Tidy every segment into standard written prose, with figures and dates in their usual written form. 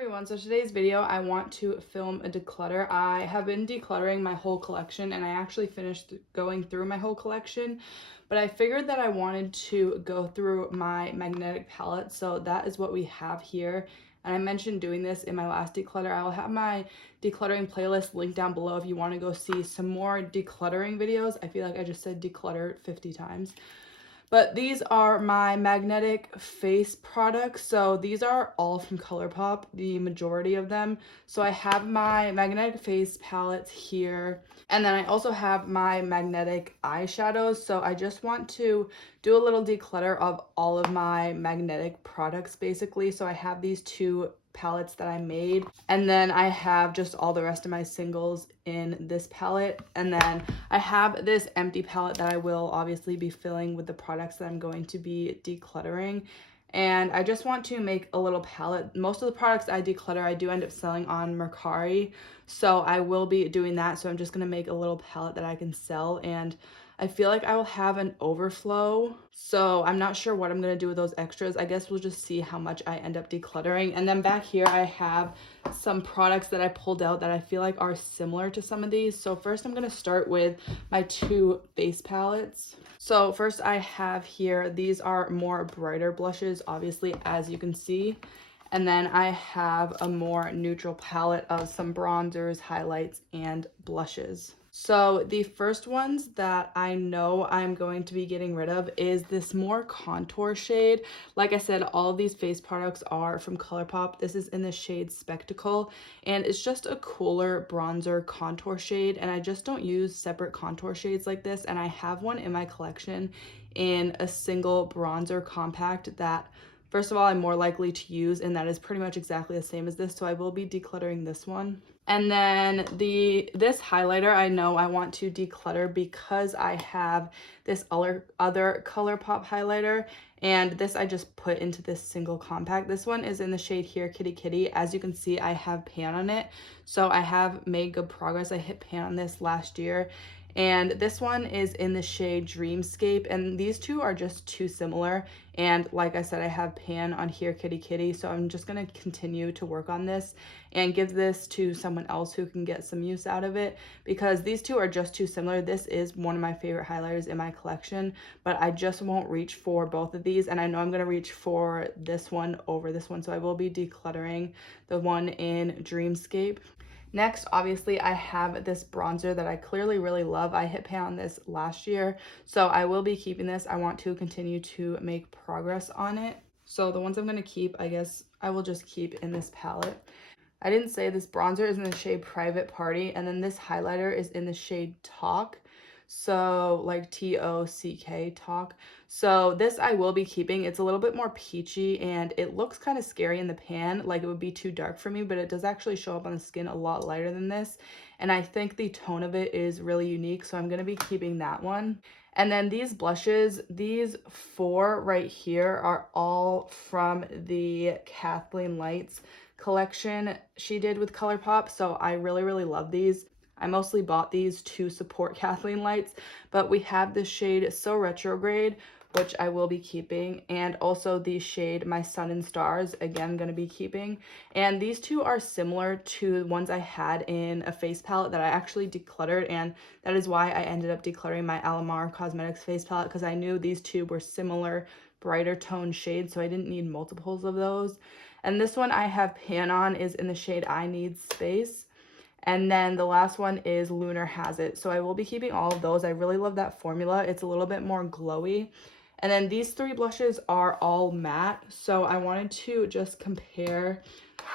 Everyone, so today's video I want to film a declutter. I have been decluttering my whole collection and I actually finished going through my whole collection, but I figured that I wanted to go through my magnetic palette, so that is what we have here. And I mentioned doing this in my last declutter. I'll have my decluttering playlist linked down below if you want to go see some more decluttering videos. I feel like I just said declutter 50 times. But these are my magnetic face products. So these are all from ColourPop, the majority of them. So I have my magnetic face palettes here. And then I also have my magnetic eyeshadows. So I just want to do a little declutter of all of my magnetic products basically. So I have these two palettes that I made, and then I have just all the rest of my singles in this palette, and then I have this empty palette that I will obviously be filling with the products that I'm going to be decluttering. And I just want to make a little palette. Most of the products I declutter I do end up selling on Mercari, so I will be doing that. So I'm just going to make a little palette that I can sell, and I feel like I will have an overflow, so I'm not sure what I'm going to do with those extras. I guess we'll just see how much I end up decluttering. And then back here I have some products that I pulled out that I feel like are similar to some of these. So first I'm going to start with my two face palettes. So first I have here, these are more brighter blushes, obviously, as you can see. And then I have a more neutral palette of some bronzers, highlights, and blushes. So the first ones that I know I'm going to be getting rid of is this more contour shade. Like I said, all of these face products are from ColourPop. This is in the shade Spectacle, and it's just a cooler bronzer contour shade, and I just don't use separate contour shades like this, and I have one in my collection in a single bronzer compact that, first of all, I'm more likely to use, and that is pretty much exactly the same as this, so I will be decluttering this one. And then this highlighter I know I want to declutter because I have this other ColourPop highlighter, and this I just put into this single compact. This one is in the shade here, Kitty Kitty. As you can see, I have pan on it, so I have made good progress. I hit pan on this last year. And this one is in the shade Dreamscape, and these two are just too similar. And like I said, I have pan on here, Kitty Kitty, so I'm just going to continue to work on this and give this to someone else who can get some use out of it, because these two are just too similar. This is one of my favorite highlighters in my collection, but I just won't reach for both of these, and I know I'm going to reach for this one over this one, so I will be decluttering the one in Dreamscape. Next, obviously, I have this bronzer that I clearly really love. I hit pan on this last year, so I will be keeping this. I want to continue to make progress on it. So the ones I'm going to keep, I guess I will just keep in this palette. I didn't say this bronzer is in the shade Private Party, and then this highlighter is in the shade Talk. So like T-O-C-K, Talk. So this I will be keeping. It's a little bit more peachy, and it looks kind of scary in the pan, like it would be too dark for me, but it does actually show up on the skin a lot lighter than this, and I think the tone of it is really unique, so I'm going to be keeping that one. And then these blushes, these four right here, are all from the Kathleen Lights collection she did with ColourPop, so I really love these. I mostly bought these to support Kathleen Lights, but we have this shade So Retrograde, which I will be keeping, and also the shade My Sun and Stars, again going to be keeping. And these two are similar to ones I had in a face palette that I actually decluttered, and that is why I ended up decluttering my Alamar Cosmetics face palette, because I knew these two were similar brighter tone shades, so I didn't need multiples of those. And this one I have pan on is in the shade I Need Space. And then the last one is Lunar Has It. So I will be keeping all of those. I really love that formula. It's a little bit more glowy. And then these three blushes are all matte. So I wanted to just compare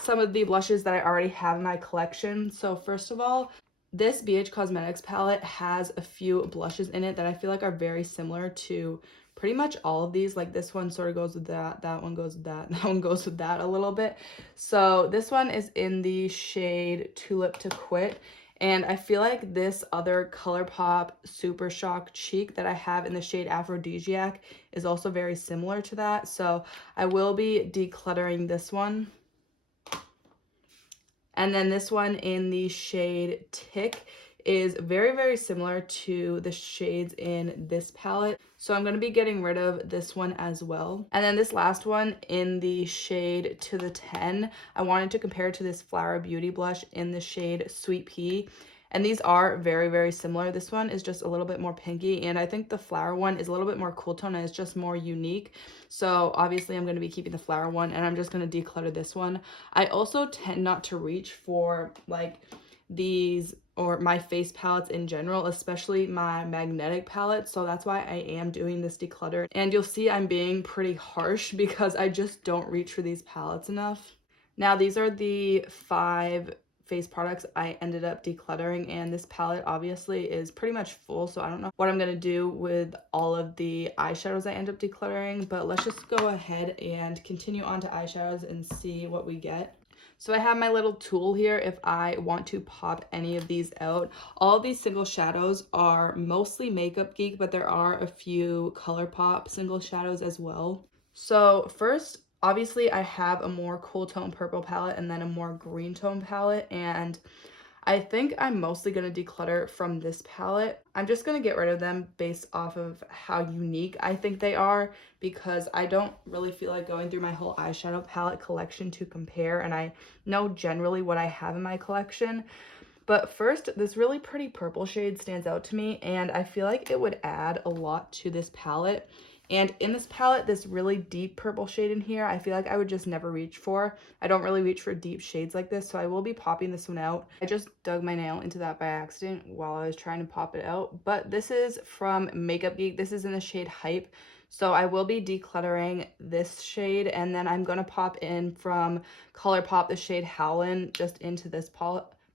some of the blushes that I already have in my collection. So first of all, this BH Cosmetics palette has a few blushes in it that I feel like are very similar to pretty much all of these. Like this one sort of goes with that, that one goes with that, that one goes with that a little bit. So this one is in the shade Tulip to Quit, and I feel like this other ColourPop Super Shock Cheek that I have in the shade Aphrodisiac is also very similar to that, so I will be decluttering this one. And then this one in the shade Tick is very, very similar to the shades in this palette. So I'm going to be getting rid of this one as well. And then this last one in the shade To the 10, I wanted to compare it to this Flower Beauty blush in the shade Sweet Pea. And these are very, very similar. This one is just a little bit more pinky, and I think the flower one is a little bit more cool tone and it's just more unique. So obviously I'm going to be keeping the flower one, and I'm just going to declutter this one. I also tend not to reach for like these or my face palettes in general, especially my magnetic palette. So that's why I am doing this declutter. And you'll see I'm being pretty harsh because I just don't reach for these palettes enough. Now these are the 5 face products I ended up decluttering, and this palette obviously is pretty much full, so I don't know what I'm gonna do with all of the eyeshadows I end up decluttering, but let's just go ahead and continue on to eyeshadows and see what we get. So I have my little tool here if I want to pop any of these out. All of these single shadows are mostly Makeup Geek, but there are a few ColourPop single shadows as well. So first, obviously I have a more cool tone purple palette and then a more green tone palette, and I think I'm mostly going to declutter from this palette. I'm just going to get rid of them based off of how unique I think they are, because I don't really feel like going through my whole eyeshadow palette collection to compare, and I know generally what I have in my collection. But first, this really pretty purple shade stands out to me, and I feel like it would add a lot to this palette. And in this palette, this really deep purple shade in here, I feel like I would just never reach for. I don't really reach for deep shades like this, so I will be popping this one out. I just dug my nail into that by accident while I was trying to pop it out. But this is from Makeup Geek. This is in the shade Hype. So I will be decluttering this shade, and then I'm going to pop in from ColourPop the shade Howlin' just into this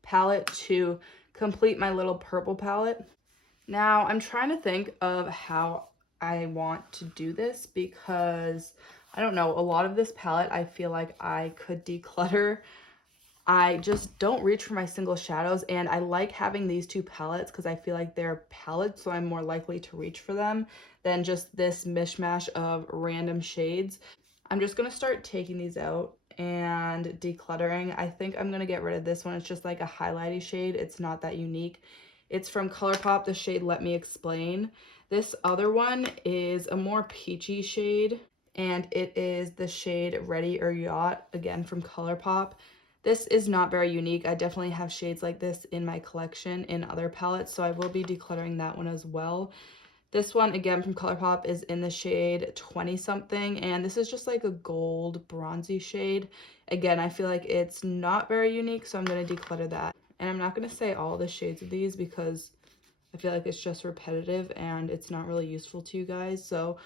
palette to complete my little purple palette. Now I'm trying to think of how I want to do this, because I don't know, a lot of this palette I feel like I could declutter. I just don't reach for my single shadows, and I like having these 2 palettes because I feel like they're palettes, so I'm more likely to reach for them than just this mishmash of random shades. I'm just going to start taking these out and decluttering. I think I'm going to get rid of this one. It's just like a highlighty shade. It's not that unique. It's from ColourPop, the shade Let Me Explain. This other one is a more peachy shade, and it is the shade Ready or Yacht, again from ColourPop. This is not very unique. I definitely have shades like this in my collection in other palettes, so I will be decluttering that one as well. This one, again from ColourPop, is in the shade 20-something, and this is just like a gold bronzy shade. Again, I feel like it's not very unique, so I'm going to declutter that. And I'm not going to say all the shades of these because I feel like it's just repetitive and it's not really useful to you guys. So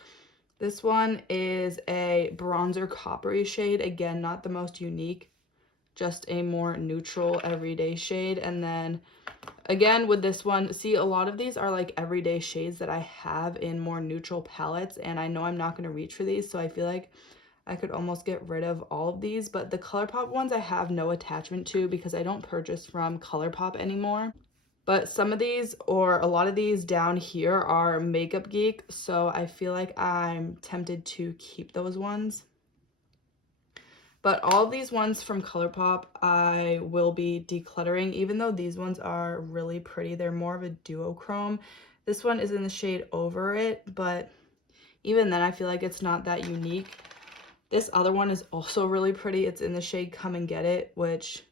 this one is a bronzer coppery shade. Again, not the most unique, just a more neutral everyday shade. And then again with this one, see, a lot of these are like everyday shades that I have in more neutral palettes, and I know I'm not going to reach for these, so I feel like I could almost get rid of all of these. But the ColourPop ones I have no attachment to because I don't purchase from ColourPop anymore. But some of these, or a lot of these down here, are Makeup Geek, so I feel like I'm tempted to keep those ones. But all of these ones from ColourPop I will be decluttering, even though these ones are really pretty. They're more of a duochrome. This one is in the shade Over It, but even then I feel like it's not that unique. This other one is also really pretty. It's in the shade Come and Get It, which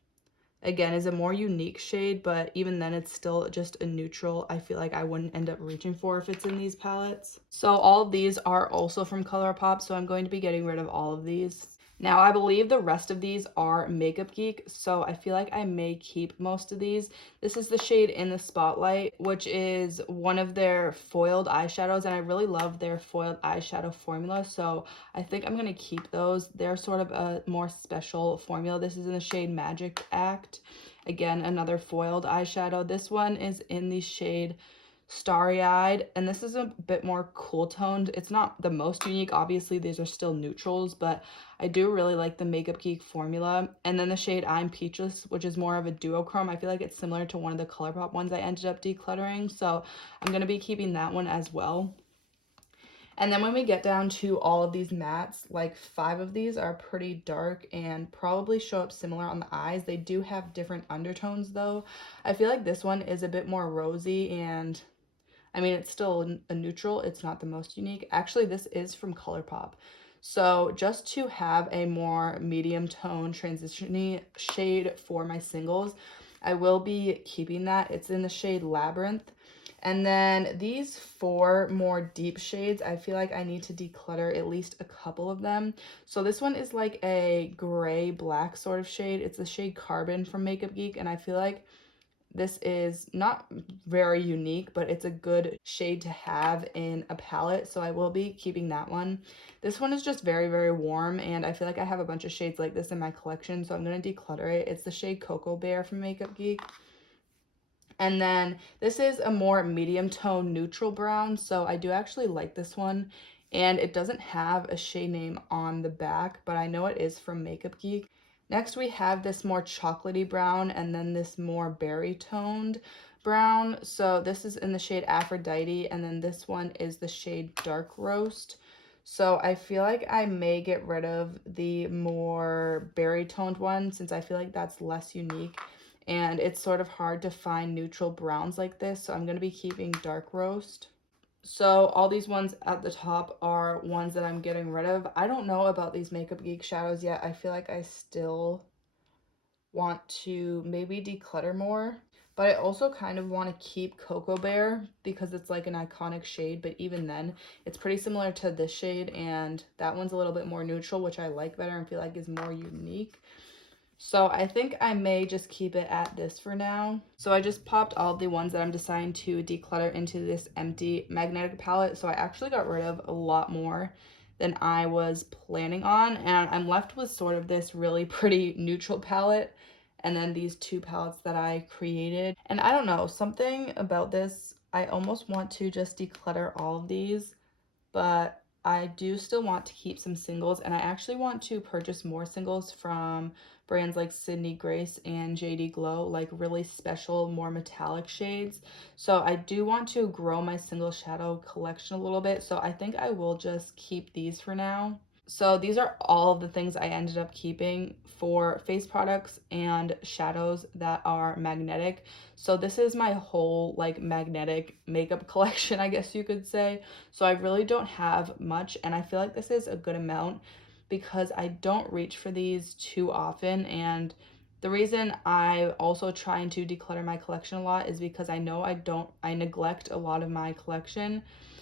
again is a more unique shade, but even then it's still just a neutral I feel like I wouldn't end up reaching for if it's in these palettes. So all of these are also from ColourPop, so I'm going to be getting rid of all of these. Now, I believe the rest of these are Makeup Geek, so I feel like I may keep most of these. This is the shade In the Spotlight, which is one of their foiled eyeshadows, and I really love their foiled eyeshadow formula, so I think I'm going to keep those. They're sort of a more special formula. This is in the shade Magic Act. Again, another foiled eyeshadow. This one is in the shade Starry Eyed, and this is a bit more cool toned. It's not the most unique, obviously these are still neutrals, but I do really like the Makeup Geek formula. And then the shade I'm Peachless, which is more of a duochrome. I feel like it's similar to one of the ColourPop ones I ended up decluttering, so I'm going to be keeping that one as well. And then when we get down to all of these mattes, like 5 of these are pretty dark and probably show up similar on the eyes. They do have different undertones though. I feel like this one is a bit more rosy, and I mean, it's still a neutral. It's not the most unique. Actually, this is from ColourPop. So just to have a more medium tone transition-y shade for my singles, I will be keeping that. It's in the shade Labyrinth. And then these 4 more deep shades, I feel like I need to declutter at least a couple of them. So this one is like a gray black sort of shade. It's the shade Carbon from Makeup Geek, and I feel like this is not very unique, but it's a good shade to have in a palette, so I will be keeping that one. This one is just very, very warm, and I feel like I have a bunch of shades like this in my collection, so I'm going to declutter it. It's the shade Cocoa Bear from Makeup Geek. And then this is a more medium tone neutral brown, so I do actually like this one. And it doesn't have a shade name on the back, but I know it is from Makeup Geek. Next we have this more chocolatey brown, and then this more berry toned brown. So this is in the shade Aphrodite, and then this one is the shade Dark Roast. So I feel like I may get rid of the more berry toned one, since I feel like that's less unique and it's sort of hard to find neutral browns like this, so I'm going to be keeping Dark Roast. So all these ones at the top are ones that I'm getting rid of. I don't know about these Makeup Geek shadows yet. I feel like I still want to maybe declutter more, but I also kind of want to keep Cocoa Bear because it's like an iconic shade, but even then it's pretty similar to this shade, and that one's a little bit more neutral, which I like better and feel like is more unique. So I think I may just keep it at this for now. So I just popped all the ones that I'm deciding to declutter into this empty magnetic palette. So I actually got rid of a lot more than I was planning on. And I'm left with sort of this really pretty neutral palette. And then these 2 palettes that I created. And I don't know, something about this, I almost want to just declutter all of these, but I do still want to keep some singles, and I actually want to purchase more singles from brands like Sydney Grace and JD Glow, like really special, more metallic shades. So I do want to grow my single shadow collection a little bit, so I think I will just keep these for now. So these are all of the things I ended up keeping for face products and shadows that are magnetic. So this is my whole like magnetic makeup collection, I guess you could say. So I really don't have much, and I feel like this is a good amount because I don't reach for these too often. And the reason I also trying to declutter my collection a lot is because I know I neglect a lot of my collection.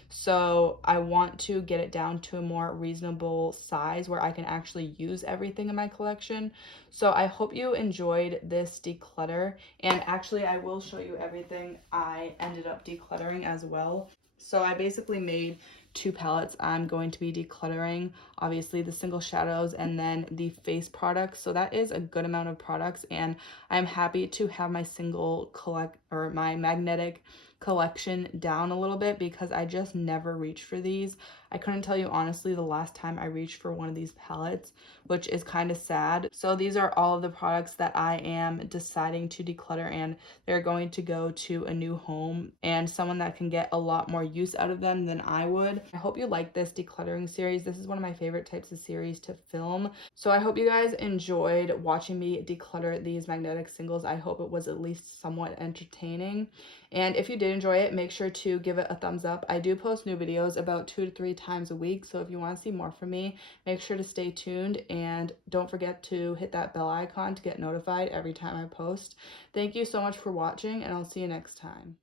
So I want to get it down to a more reasonable size where I can actually use everything in my collection. So I hope you enjoyed this declutter, and actually I will show you everything I ended up decluttering as well. So I basically made 2 palettes I'm going to be decluttering, obviously the single shadows and then the face products. So that is a good amount of products, and I'm happy to have my my magnetic collection down a little bit because I just never reach for these. I couldn't tell you honestly the last time I reached for one of these palettes, which is kind of sad. So these are all of the products that I am deciding to declutter, and they're going to go to a new home and someone that can get a lot more use out of them than I would. I hope you like this decluttering series. This is one of my favorite types of series to film. So I hope you guys enjoyed watching me declutter these magnetic singles. I hope it was at least somewhat entertaining. And if you did enjoy it, make sure to give it a thumbs up. I do post new videos about 2 to 3 times a week, so if you want to see more from me, make sure to stay tuned, and don't forget to hit that bell icon to get notified every time I post. Thank you so much for watching, and I'll see you next time.